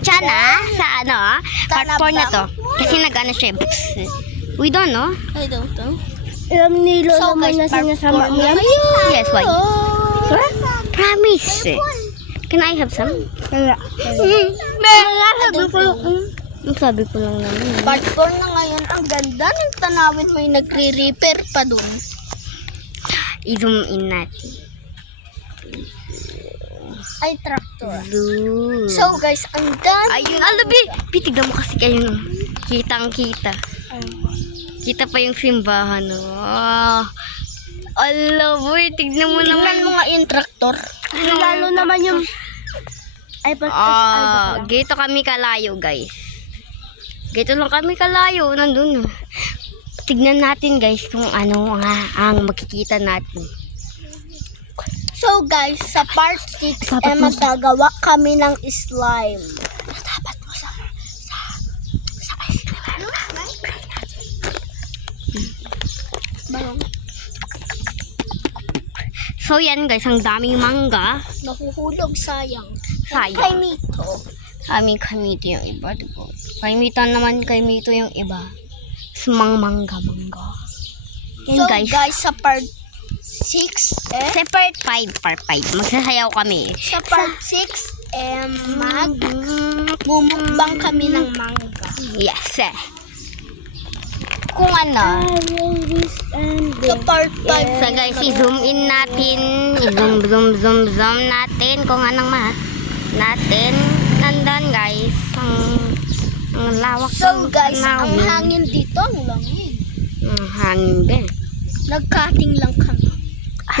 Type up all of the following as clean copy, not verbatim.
Chan sa ano part 4 na to. Kasi nag-ano siya. We don't know. I don't know. Alam ni Lola So, mo guys, na part sinasama four mo na yan? ngayon. Yes, why? Promise. Can I have some? Wala. Ang sabi ko lang naman. Part 4 na ngayon. Ang ganda ng tanawin. May nagre-repair pa dun. I-zoom in natin. Ay, tractor. Zoom. So guys, ang dami. Ayun, alabi. Pitignan mo kasi kayo no. Kitang-kita. Kita pa yung simbahan. Oh. Ala, boy. Tignan mo Tingnan naman. mo nga yung tractor. Lalo naman yung... Ay, Gito kami kalayo, guys. Gito lang kami kalayo. Nandun. Tignan natin, guys, kung ano ang makikita natin. So guys, sa part 6 magagawa kami ng slime. Dapat mo sa Balong. So yan guys, ang daming mangga. Nahuhulog, sayang. Sayang. Kay Mito. Kami ito yung iba, diba? Kay Mito yung iba. Sumang mangga. Yan So guys. guys, sa part 6 Sa part 5. Magsasayaw kami. sa part 6 magmumukbang kami ng mangga. Yes. Kung ano. Sa part 5 So guys, i-zoom in natin. I-zoom natin kung anong natin. Nandun guys. Ang lawak. So ng guys, ang tanawin. hangin dito, ang lamig. Ang hangin din. Nag-cutting lang kami.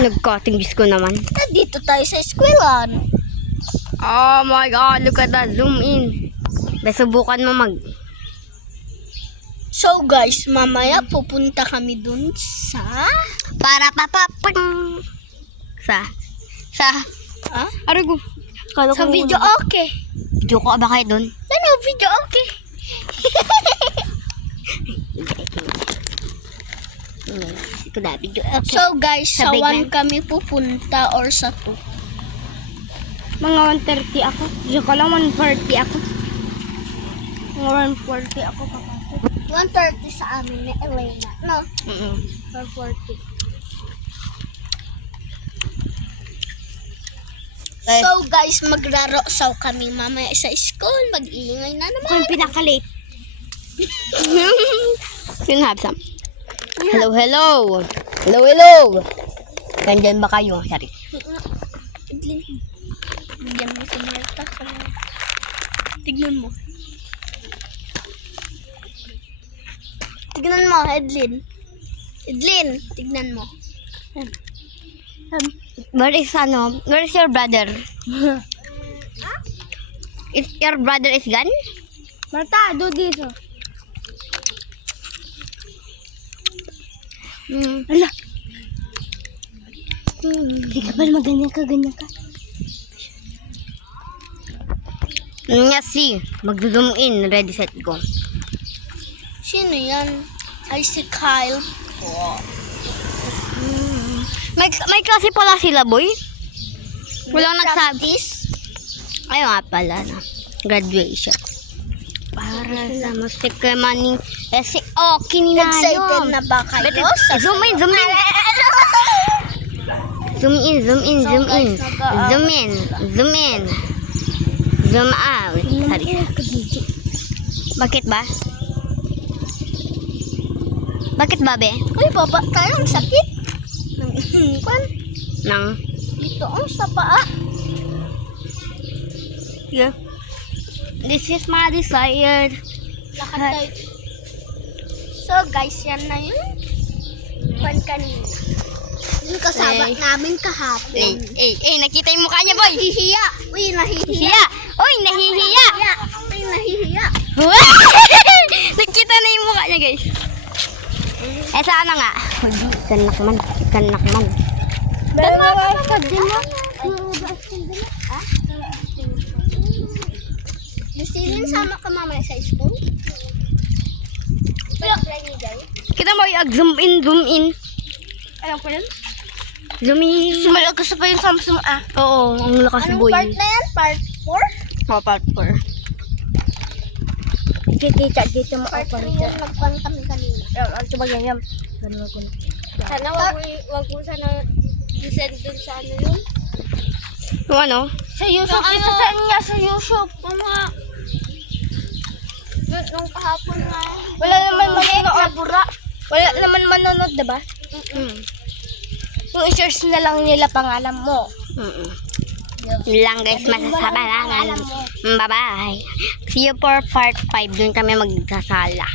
Nag-cutting disco naman. Dito tayo sa eskwelahan. Oh my god, look at that. Zoom in. Subukan mo So guys, mamaya pupunta kami dun sa... para papapang. Sa? Ha? Arigo. Sa video okay. Video ko ba kayo dun? Ano, video okay. Ito na, video. Okay. So guys, sa Sa big 1 kami pupunta or sa 2. Mga 130 ako. Diyan ka lang, 140 ako. Mga 140 ako papasok. 130 sa amin ni Elena. No, 140. So guys, magraro-saw kami mamaya sa school. Mag-iingay na naman. Kung pinaka-late. Can have some. Hello. Nandyan ba kayo? Sorry. Edlin, bigyan mo si Marta. Tignan mo. Tignan mo, Edlin. Edlin, tignan mo. Where is your brother? Is your brother is gone? Marta, do this. Ala. Hindi ka pala ganyan ka. See. Mag-zoom in. Ready, set, go. Sino yan? Ay, si Kyle po. May klase pala sila, boy. Walang nagsabi. Practice? Ay, nga pala na. Graduation. Para sa musik maning kininayon. Excited na ba kayo? Zoom in. Zoom out. Sorry. Bakit ba? Be? Uy, baba tayo. Ang sakit. Kwan? Nang? Dito ang sa paa. Yeah. This is my desired. Lakad tayo. So guys, yan na yun. Kwan kanina. Yung kasama namin kahapon. Nakita yung mukha niya, boy. Nahihiya. Uy, nahihiya. Hiya. Uy, nahihiya. Uy, nahihiya. Nakita na yung mukha niya, guys. Sana nga. Kanak man. Justin, sama ka mamaya sa school? Kita mo i-zoom in. Alam ko yan? Zoom in. Malakas pa yung Samsung Oo, ang lakas Anong boy. part na yan? Part 4? Part 4. kikita dito mo Part ako 3 yung nagkuhan kami kanina. Ang tubag yan. Ganun ko na. Sana wag mo sana i-send dun sa ano yun. Yung ano? Sa YouTube, ito sa niya sa YouTube. Nung kahapon nga. Wala naman manonood. Wala naman manonood, diba? Yung i-search na lang nila pangalan mo. Yun lang guys, masasabalangan. Bye-bye. See you for part 5. Doon kami magsasala.